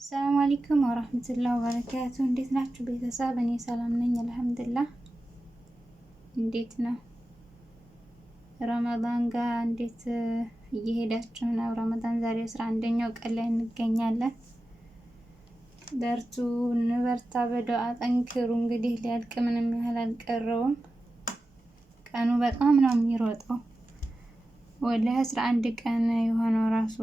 ሰላም አለይኩም ወራህመቱላሂ ወበረካቱ። እንዴት ናችሁ ቤተሰብ? እኔ ሰላም ነኝ አልሐምዱሊላህ። እንዴት ነው ረመዳን ጋር እንዴት እየሄዳችሁ ነው? ረመዳን ዛሬ 11ኛው ቀን ላይ እንገኛለን። በርቱ እንበርታ፣ በዱዓ ጠንክሩ። እንግዲህ ሊያልቅ ምንም ያህል አልቀረውም። ቀኑ በጣም ነው የሚሮጠው። ወደ 11 ቀን የሆነው ራሱ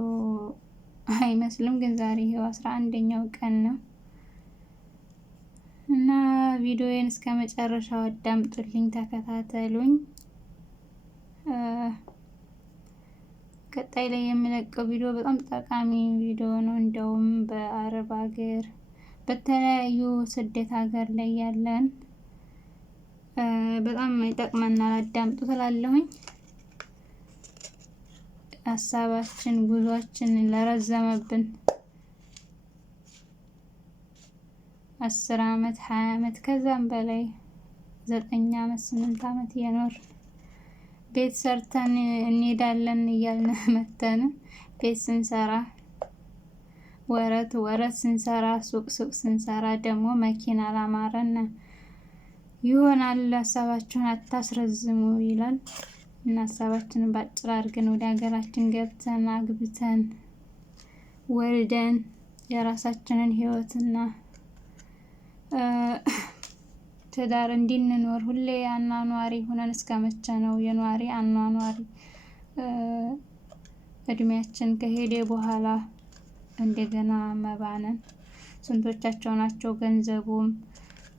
አይመስልም፣ ግን ዛሬ ይሄው 11ኛው ቀን ነው እና ቪዲዮዬን እስከ መጨረሻው አዳምጡልኝ፣ ተከታተሉኝ። ቀጣይ ላይ የምለቀው ቪዲዮ በጣም ጠቃሚ ቪዲዮ ነው። እንደውም በአረብ ሀገር በተለያዩ ስደት ሀገር ላይ ያለን በጣም ይጠቅመናል፣ አዳምጡ ትላለሁኝ። ሀሳባችን ጉዟችን ለረዘመብን 10 ዓመት 20 ዓመት ከዛም በላይ 9 ዓመት 8 ዓመት የኖር ቤት ሰርተን እንሄዳለን እያልን መተን ቤት ስንሰራ ወረት ስንሰራ ሱቅ ስንሰራ ደግሞ መኪና አላማረን ይሆናል። ሀሳባችሁን አታስረዝሙ ይላል እና ሀሳባችንን ባጭር አድርገን ወደ ሀገራችን ገብተን አግብተን ወልደን የራሳችንን ህይወትና ትዳር እንድንኖር ሁሌ አኗኗሪ ሆነን እስከመቼ ነው የኗሪ አኗኗሪ? እድሜያችን ከሄደ በኋላ እንደገና መባነን። ስንቶቻቸው ናቸው ገንዘቡም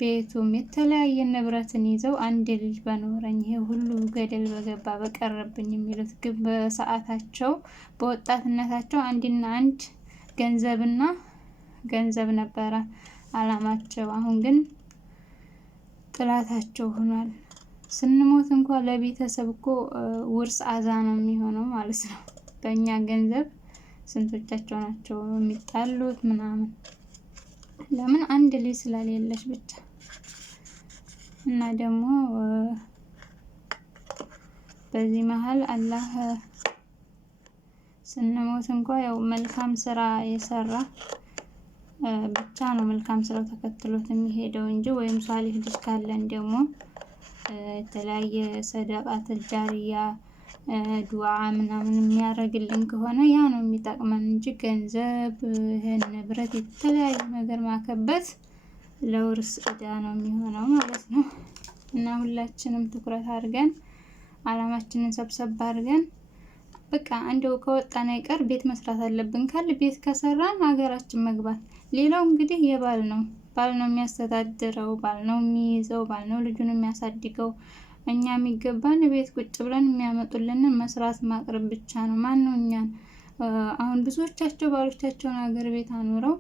ቤቱም የተለያየ ንብረትን ይዘው አንድ ልጅ በኖረኝ ይሄ ሁሉ ገደል በገባ በቀረብኝ የሚሉት፣ ግን በሰዓታቸው በወጣትነታቸው አንድና አንድ ገንዘብና ገንዘብ ነበረ አላማቸው። አሁን ግን ጥላታቸው ሆኗል። ስንሞት እንኳን ለቤተሰብ እኮ ውርስ አዛ ነው የሚሆነው ማለት ነው። በእኛ ገንዘብ ስንቶቻቸው ናቸው የሚጣሉት ምናምን? ለምን? አንድ ልጅ ስለሌለች ብቻ። እና ደግሞ በዚህ መሀል አላህ ስንሞት እንኳን ያው መልካም ስራ የሰራ ብቻ ነው መልካም ስራው ተከትሎት የሚሄደው እንጂ ወይም ሷሊህ ልጅ ካለን ደግሞ የተለያየ ሰደቃተል ጃሪያ ዱዓ ምናምን የሚያደርግልን ከሆነ ያ ነው የሚጠቅመን እንጂ ገንዘብ ይሄን ንብረት የተለያየ ነገር ማከበት ለውርስ ዕዳ ነው የሚሆነው ማለት ነው። እና ሁላችንም ትኩረት አድርገን አላማችንን ሰብሰብ አድርገን በቃ እንደው ከወጣን አይቀር ቤት መስራት አለብን። ካለ ቤት ከሰራን ሀገራችን መግባት። ሌላው እንግዲህ የባል ነው የሚያስተዳድረው፣ ባል ነው የሚይዘው፣ ባል ነው ልጁን የሚያሳድገው። እኛ የሚገባን ቤት ቁጭ ብለን የሚያመጡልንን መስራት ማቅረብ ብቻ ነው። ማን ነው እኛን? አሁን ብዙዎቻቸው ባሎቻቸውን ሀገር ቤት አኑረው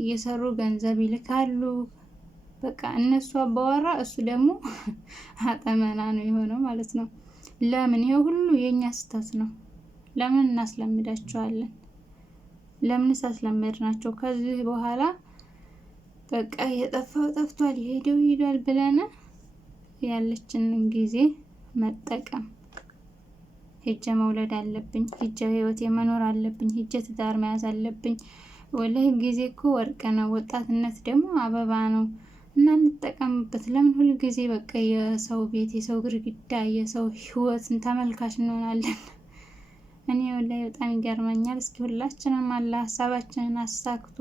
እየሰሩ ገንዘብ ይልካሉ። በቃ እነሱ አባወራ እሱ ደግሞ አጠመና ነው የሆነው ማለት ነው። ለምን? ይሄ ሁሉ የኛ ስህተት ነው። ለምን እናስለምዳቸዋለን? ለምንስ አስለመድናቸው? ከዚህ በኋላ በቃ የጠፋው ጠፍቷል፣ የሄደው ሄዷል ብለን ያለችንን ጊዜ መጠቀም። ሂጀ መውለድ አለብኝ፣ ሂጀ ህይወት መኖር አለብኝ፣ ሂጀ ትዳር መያዝ አለብኝ። ወላሂ ጊዜ እኮ ወርቅ ነው፣ ወጣትነት ደግሞ አበባ ነው እና እንጠቀምበት። ለምን ሁል ጊዜ በቃ የሰው ቤት፣ የሰው ግድግዳ፣ የሰው ህይወትን ተመልካች እንሆናለን? እኔ ወላሂ በጣም ይገርመኛል። እስኪ ሁላችንም አላህ ሀሳባችንን አሳክቶ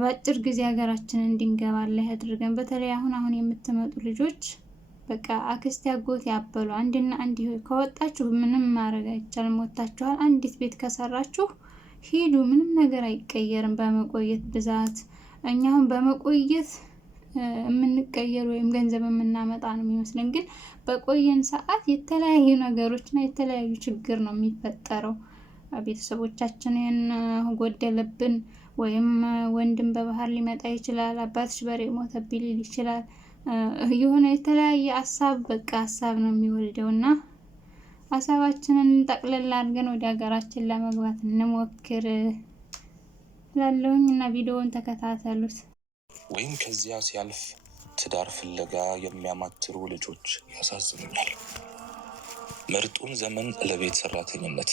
በአጭር ጊዜ ሀገራችንን እንድንገባ አላህ ያድርገን። በተለይ አሁን የምትመጡ ልጆች በቃ አክስት ያጎት ያበሉ አንድና አንድ ከወጣችሁ ምንም ማድረግ አይቻልም። ወጣችኋል፣ አንዲት ቤት ከሰራችሁ ሂዱ፣ ምንም ነገር አይቀየርም በመቆየት ብዛት። እኛ አሁን በመቆየት የምንቀየር ወይም ገንዘብ የምናመጣ ነው የሚመስለን፣ ግን በቆየን ሰዓት የተለያዩ ነገሮችና የተለያዩ ችግር ነው የሚፈጠረው። ቤተሰቦቻችንን ጎደለብን፣ ወይም ወንድም በባህር ሊመጣ ይችላል፣ አባትሽ በሬ ሞተብኝ ሊል ይችላል። የሆነ የተለያየ ሀሳብ ነው የሚወልደው እና ሀሳባችንን ጠቅለል አድርገን ወደ ሀገራችን ለመግባት እንሞክር ላለሁኝ እና ቪዲዮውን ተከታተሉት። ወይም ከዚያ ሲያልፍ ትዳር ፍለጋ የሚያማትሩ ልጆች ያሳዝኑኛል። ምርጡን ዘመን ለቤት ሰራተኝነት፣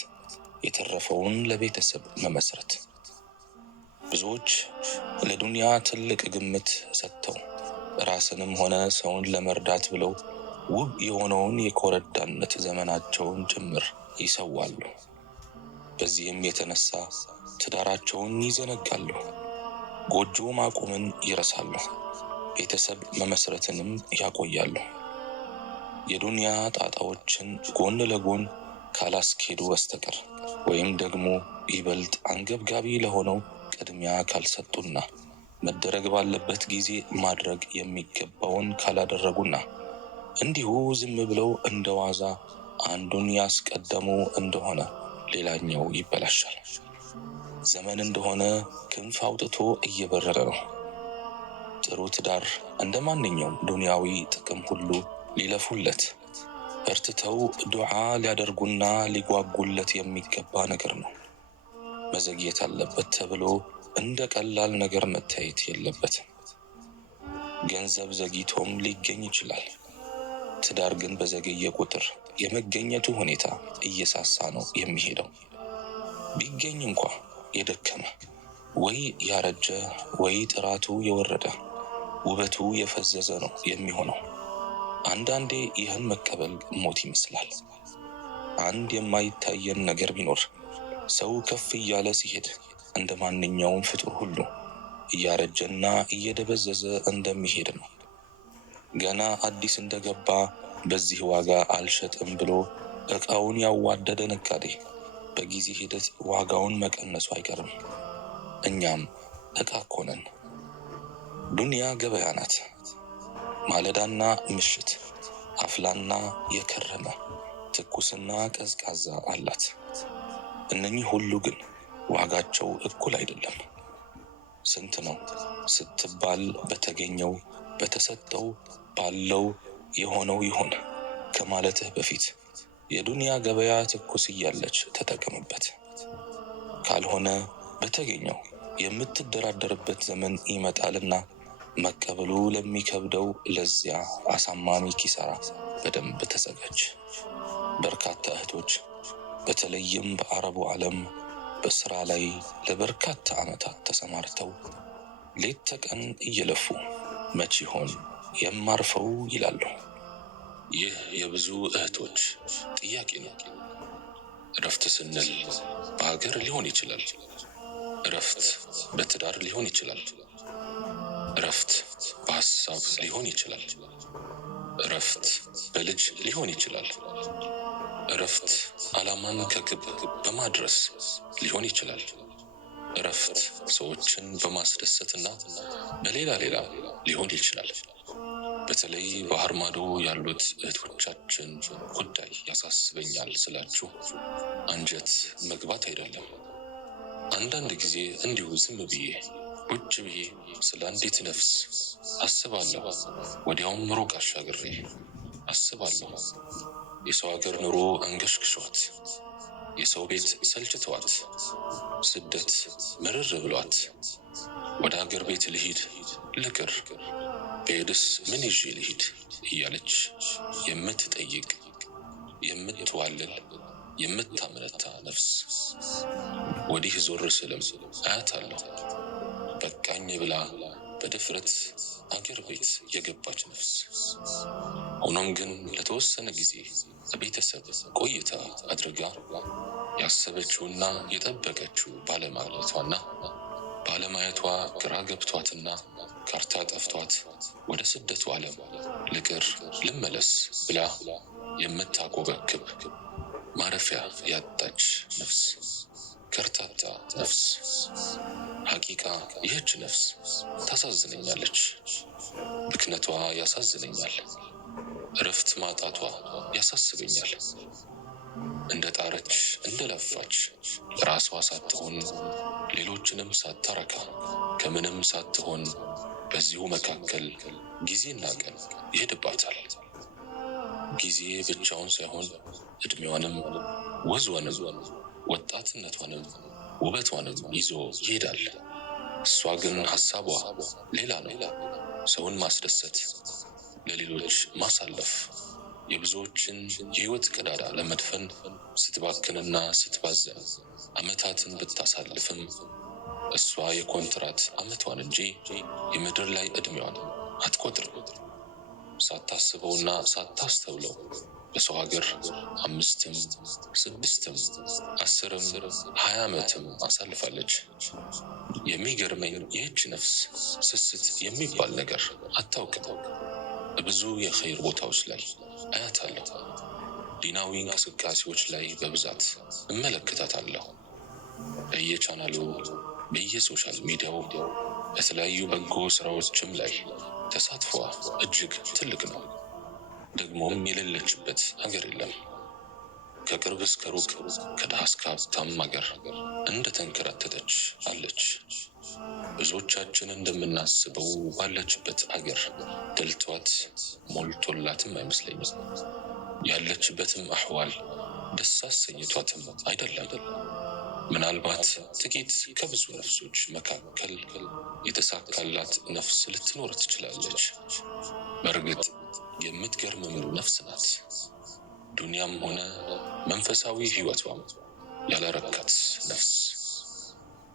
የተረፈውን ለቤተሰብ መመስረት። ብዙዎች ለዱንያ ትልቅ ግምት ሰጥተው ራስንም ሆነ ሰውን ለመርዳት ብለው ውብ የሆነውን የኮረዳነት ዘመናቸውን ጭምር ይሰዋሉ። በዚህም የተነሳ ትዳራቸውን ይዘነጋሉ፣ ጎጆ ማቆምን ይረሳሉ፣ ቤተሰብ መመስረትንም ያቆያሉ። የዱንያ ጣጣዎችን ጎን ለጎን ካላስኬዱ በስተቀር ወይም ደግሞ ይበልጥ አንገብጋቢ ለሆነው ቅድሚያ ካልሰጡና መደረግ ባለበት ጊዜ ማድረግ የሚገባውን ካላደረጉና እንዲሁ ዝም ብለው እንደዋዛ አንዱን ያስቀደሙ እንደሆነ ሌላኛው ይበላሻል። ዘመን እንደሆነ ክንፍ አውጥቶ እየበረረ ነው። ጥሩ ትዳር እንደ ማንኛውም ዱንያዊ ጥቅም ሁሉ ሊለፉለት በርትተው ዱዓ ሊያደርጉና ሊጓጉለት የሚገባ ነገር ነው። መዘግየት አለበት ተብሎ እንደ ቀላል ነገር መታየት የለበትም። ገንዘብ ዘግይቶም ሊገኝ ይችላል። ትዳር ግን በዘገየ ቁጥር የመገኘቱ ሁኔታ እየሳሳ ነው የሚሄደው። ቢገኝ እንኳ የደከመ ወይ ያረጀ ወይ ጥራቱ የወረደ ውበቱ የፈዘዘ ነው የሚሆነው። አንዳንዴ ይህን መቀበል ሞት ይመስላል። አንድ የማይታየን ነገር ቢኖር ሰው ከፍ እያለ ሲሄድ እንደ ማንኛውም ፍጡር ሁሉ እያረጀና እየደበዘዘ እንደሚሄድ ነው። ገና አዲስ እንደገባ በዚህ ዋጋ አልሸጥም ብሎ ዕቃውን ያዋደደ ነጋዴ በጊዜ ሂደት ዋጋውን መቀነሱ አይቀርም። እኛም ዕቃ እኮ ነን። ዱንያ ገበያ ናት። ማለዳና ምሽት፣ አፍላና የከረመ፣ ትኩስና ቀዝቃዛ አላት። እነኚህ ሁሉ ግን ዋጋቸው እኩል አይደለም። ስንት ነው ስትባል በተገኘው በተሰጠው ባለው የሆነው ይሁን ከማለትህ በፊት የዱንያ ገበያ ትኩስ እያለች ተጠቀምበት። ካልሆነ በተገኘው የምትደራደርበት ዘመን ይመጣልና መቀበሉ ለሚከብደው ለዚያ አሳማሚ ኪሳራ በደንብ ተዘጋጅ። በርካታ እህቶች በተለይም በአረቡ ዓለም በስራ ላይ ለበርካታ ዓመታት ተሰማርተው ሌት ተቀን እየለፉ መቼ ይሆን የማርፈው ይላሉ። ይህ የብዙ እህቶች ጥያቄ ነው። እረፍት ስንል በሀገር ሊሆን ይችላል። እረፍት በትዳር ሊሆን ይችላል። እረፍት በሐሳብ ሊሆን ይችላል። እረፍት በልጅ ሊሆን ይችላል። እረፍት ዓላማን ከግብ በማድረስ ሊሆን ይችላል። እረፍት ሰዎችን በማስደሰትና በሌላ ሊሆን ይችላል። በተለይ ባህር ማዶ ያሉት እህቶቻችን ጉዳይ ያሳስበኛል ስላችሁ አንጀት መግባት አይደለም። አንዳንድ ጊዜ እንዲሁ ዝም ብዬ ቁጭ ብዬ ስለ አንዲት ነፍስ አስባለሁ። ወዲያውም ሩቅ አሻግሬ አስባለሁ። የሰው ሀገር ኑሮ አንገሽግሿት፣ የሰው ቤት ሰልችተዋት፣ ስደት ምርር ብሏት ወደ ሀገር ቤት ልሂድ ልቅር፣ በሄድስ ምን ይዤ ልሂድ እያለች የምትጠይቅ የምትዋልል የምታመነታ ነፍስ ወዲህ ዞር ስልም አያታለሁ። በቃኝ ብላ በድፍረት አገር ቤት የገባች ነፍስ። ሆኖም ግን ለተወሰነ ጊዜ ቤተሰብ ቆይታ አድርጋ ያሰበችውና የጠበቀችው ባለማግኘቷና ባለማየቷ ግራ ገብቷትና ካርታ ጠፍቷት ወደ ስደቱ ዓለም ልቅር ልመለስ ብላ የምታቆበክብ ማረፊያ ያጣች ነፍስ፣ ከርታታ ነፍስ። ሐቂቃ ይህች ነፍስ ታሳዝነኛለች። ብክነቷ ያሳዝነኛል። እረፍት ማጣቷ ያሳስበኛል። እንደ ጣረች እንደ ለፋች ራሷ ሳትሆን ሌሎችንም ሳታረካ ከምንም ሳትሆን በዚሁ መካከል ጊዜና ቀን ይሄድባታል። ጊዜ ብቻውን ሳይሆን እድሜዋንም ወዝዋንም ወጣትነቷንም ውበቷንም ይዞ ይሄዳል። እሷ ግን ሐሳቧ ሌላ ነው። ሰውን ማስደሰት፣ ለሌሎች ማሳለፍ፣ የብዙዎችን የህይወት ቀዳዳ ለመድፈን ስትባክንና ስትባዘን ዓመታትን ብታሳልፍም እሷ የኮንትራት ዓመቷን እንጂ የምድር ላይ ዕድሜዋን አትቆጥርም። ሳታስበውና ሳታስተውለው በሰው ሀገር 5ም 6ም 10ም 20 ዓመትም አሳልፋለች። የሚገርመኝ ይህች ነፍስ ስስት የሚባል ነገር አታውቅም። በብዙ የኸይር ቦታዎች ላይ አያታለሁ። ዲናዊ እንቅስቃሴዎች ላይ በብዛት እመለከታታለሁ። በየቻናሉ በየሶሻል ሚዲያው በተለያዩ በጎ ስራዎችም ላይ ተሳትፏ እጅግ ትልቅ ነው። ደግሞም የሌለችበት ሀገር የለም። ከቅርብ እስከ ሩቅ ከድሃ እስከ ሀብታም ሀገር እንደተንከራተተች አለች። ብዙዎቻችን እንደምናስበው ባለችበት ሀገር ደልቷት ሞልቶላትም አይመስለኝም። ያለችበትም አህዋል ደስ አሰኝቷትም አይደለም። ምናልባት ጥቂት ከብዙ ነፍሶች መካከል የተሳካላት ነፍስ ልትኖር ትችላለች። በእርግጥ የምትገርምም ነፍስ ናት። ዱንያም ሆነ መንፈሳዊ ህይወቷም ያለረካት ነፍስ፣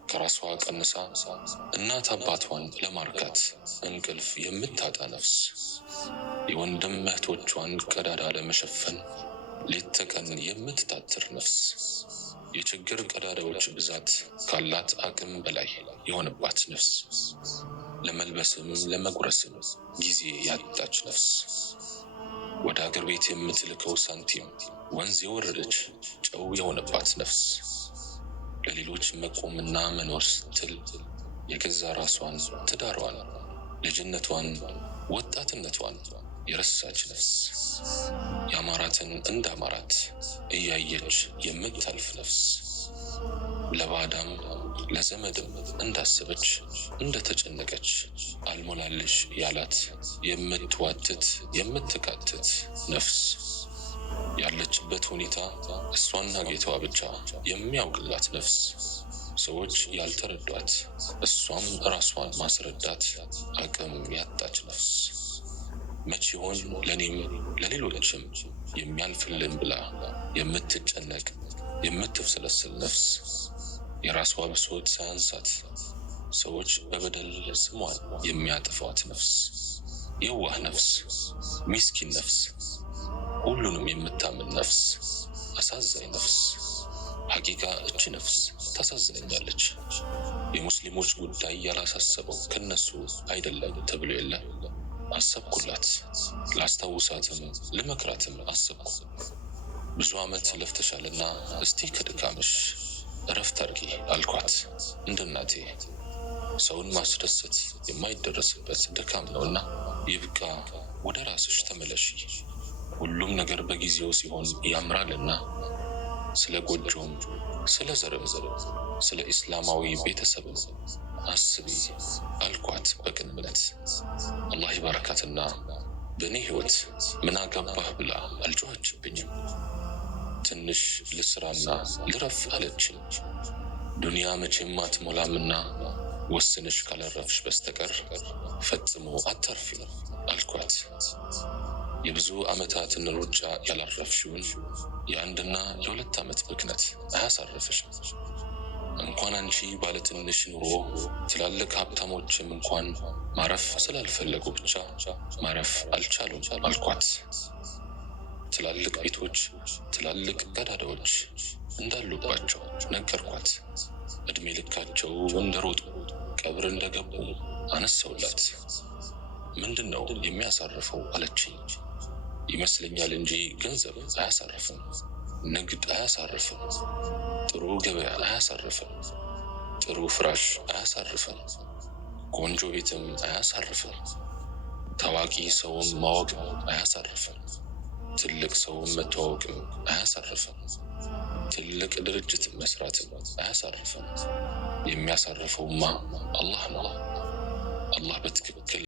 ከራሷ ቀንሳ እናት አባቷን ለማርካት እንቅልፍ የምታጣ ነፍስ፣ የወንድም እህቶቿን ቀዳዳ ለመሸፈን ሌት ተቀን የምትታትር ነፍስ፣ የችግር ቀዳዳዎች ብዛት ካላት አቅም በላይ የሆነባት ነፍስ፣ ለመልበስም ለመጉረስም ጊዜ ያጣች ነፍስ፣ ወደ አገር ቤት የምትልከው ሳንቲም ወንዝ የወረደች ጨው የሆነባት ነፍስ፣ ለሌሎች መቆምና መኖር ስትል የገዛ ራሷን፣ ትዳሯን፣ ልጅነቷን፣ ወጣትነቷን የረሳች ነፍስ፣ ያማራትን እንዳማራት እያየች የምታልፍ ነፍስ፣ ለባዳም ለዘመድም እንዳሰበች እንደተጨነቀች አልሞላልሽ ያላት የምትዋትት የምትቃትት ነፍስ፣ ያለችበት ሁኔታ እሷና ጌታዋ ብቻ የሚያውቅላት ነፍስ፣ ሰዎች ያልተረዷት እሷም ራሷን ማስረዳት አቅም ያጣች ነፍስ፣ መቼ ይሆን ለኔም ለሌሎችም የሚያልፍልን ብላ የምትጨነቅ የምትፍሰለስል ነፍስ፣ የራሷ ብሶት ሳያንሳት ሰዎች በበደል ስሟን የሚያጠፏት ነፍስ፣ የዋህ ነፍስ፣ ሚስኪን ነፍስ፣ ሁሉንም የምታምን ነፍስ፣ አሳዛኝ ነፍስ። ሐቂቃ እቺ ነፍስ ታሳዝነኛለች። የሙስሊሞች ጉዳይ ያላሳሰበው ከነሱ አይደለም ተብሎ የለ። አሰብኩላት፣ ላስታውሳትም ልመክራትም አሰብኩ። ብዙ ዓመት ለፍተሻልና እስቲ ከድካምሽ እረፍት አድርጊ አልኳት። እንደ እናቴ ሰውን ማስደሰት የማይደረስበት ድካም ነውና ይብቃ፣ ወደ ራስሽ ተመለሺ። ሁሉም ነገር በጊዜው ሲሆን ያምራልና ስለ ጎጆም ስለ ዘርም ስለ ኢስላማዊ ቤተሰብም አስቢ አልኳት በቅንነት። አላህ ይባረካትና በእኔ ህይወት ምን አገባህ ብላ አልጮኸችብኝም። ትንሽ ልስራና ልረፍ አለችኝ። ዱንያ መቼም አትሞላምና ወስንሽ ካላረፍሽ በስተቀር ፈጽሞ አታርፊም አልኳት። የብዙ ዓመታትን ሩጫ ያላረፍሽውን የ1 እና የ2 ዓመት ብክነት አያሳርፍሽም። እንኳን አንቺ ባለ ትንሽ ኑሮ ትላልቅ ሀብታሞችም እንኳን ማረፍ ስላልፈለጉ ብቻ ማረፍ አልቻሉም አልኳት። ትላልቅ ቤቶች፣ ትላልቅ ቀዳዳዎች እንዳሉባቸው ነገርኳት። እድሜ ልካቸው እንደሮጡ ቀብር እንደገቡ አነሳውላት። ምንድን ነው የሚያሳርፈው አለችኝ። ይመስለኛል እንጂ ገንዘብ አያሳርፍም፣ ንግድ አያሳርፍም፣ ጥሩ ገበያ አያሳርፍም፣ ጥሩ ፍራሽ አያሳርፍም፣ ቆንጆ ቤትም አያሳርፍም፣ ታዋቂ ሰውም ማወቅም አያሳርፍም፣ ትልቅ ሰውም መተዋወቅም አያሳርፍም፣ ትልቅ ድርጅት መስራትም አያሳርፍም። የሚያሳርፈውማ አላህ ነው። አላህ በትክክል